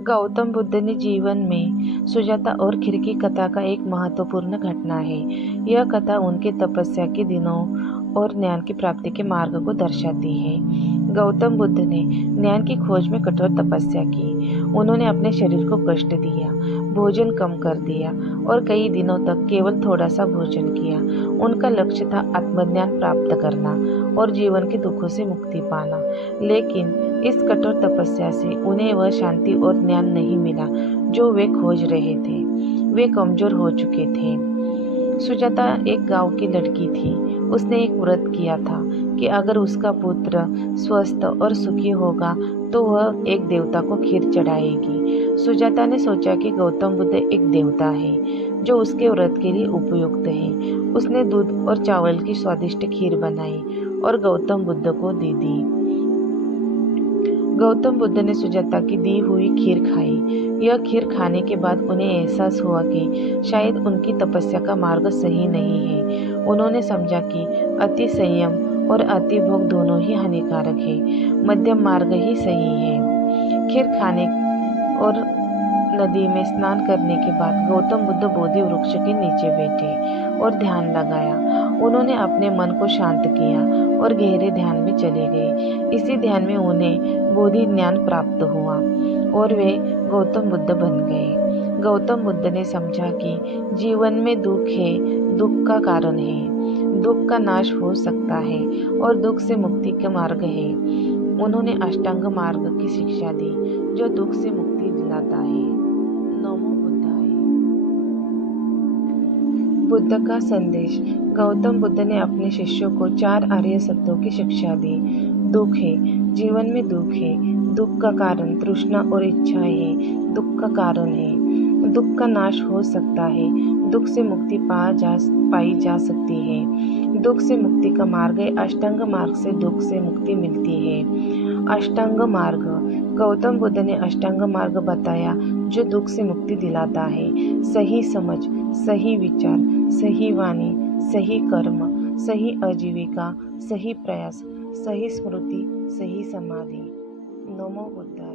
गौतम बुद्ध ने जीवन में सुजाता और खीर की कथा का एक महत्वपूर्ण घटना है। यह कथा उनके तपस्या के दिनों और ज्ञान की प्राप्ति के मार्ग को दर्शाती है। गौतम बुद्ध ने ज्ञान की खोज में कठोर तपस्या की। उन्होंने अपने शरीर को कष्ट दिया, भोजन कम कर दिया और कई दिनों तक केवल थोड़ा सा भोजन किया। उनका लक्ष्य था आत्मज्ञान प्राप्त करना और जीवन के दुखों से मुक्ति पाना। लेकिन इस कठोर तपस्या से उन्हें वह शांति और ज्ञान नहीं मिला जो वे खोज रहे थे। वे कमजोर हो चुके थे। सुजाता एक गांव की लड़की थी। उसने एक व्रत किया था कि अगर उसका पुत्र स्वस्थ और सुखी होगा तो वह एक देवता को खीर चढ़ाएगी। सुजाता ने सोचा कि गौतम बुद्ध एक देवता है जो उसके व्रत के लिए उपयुक्त है। उसने दूध और चावल की स्वादिष्ट खीर बनाई और गौतम बुद्ध को दे दी। गौतम बुद्ध ने सुजाता की दी हुई खीर खाई। यह खीर खाने के बाद उन्हें एहसास हुआ कि शायद उनकी तपस्या का मार्ग सही नहीं है। उन्होंने समझा कि अति संयम और अति भोग दोनों ही हानिकारक है। मध्यम मार्ग ही सही है। खीर खाने और नदी में स्नान करने के बाद गौतम बुद्ध बोधि वृक्ष के नीचे बैठे और ध्यान लगाया। उन्होंने अपने मन को शांत किया और गहरे ध्यान में चले गए। इसी ध्यान में उन्हें बोधि ज्ञान प्राप्त हुआ और वे गौतम बुद्ध बन गए। गौतम बुद्ध ने समझा कि जीवन में दुख है, दुख का कारण है, दुख का नाश हो सकता है और दुख से मुक्ति का मार्ग है। उन्होंने अष्टांग मार्ग की शिक्षा दी जो दुख से मुक्ति दिलाता है। नमो बुद्धाय। बुद्ध का संदेश। गौतम बुद्ध ने अपने शिष्यों को 4 आर्य सत्यों की शिक्षा दी। दुख है, जीवन में दुख है। दुख का कारण तृष्णा और इच्छा है। दुख का कारण है, दुख का नाश हो सकता है। दुख से मुक्ति पाई जा सकती है। दुख से मुक्ति का मार्ग है अष्टांग मार्ग से दुख से मुक्ति मिलती है। अष्टांग मार्ग। गौतम बुद्ध ने अष्टांग मार्ग बताया जो दुख से मुक्ति दिलाता है। सही समझ, सही विचार, सही वाणी, सही कर्म, सही आजीविका, सही प्रयास, सही स्मृति, सही समाधि। नमो बुद्धाय।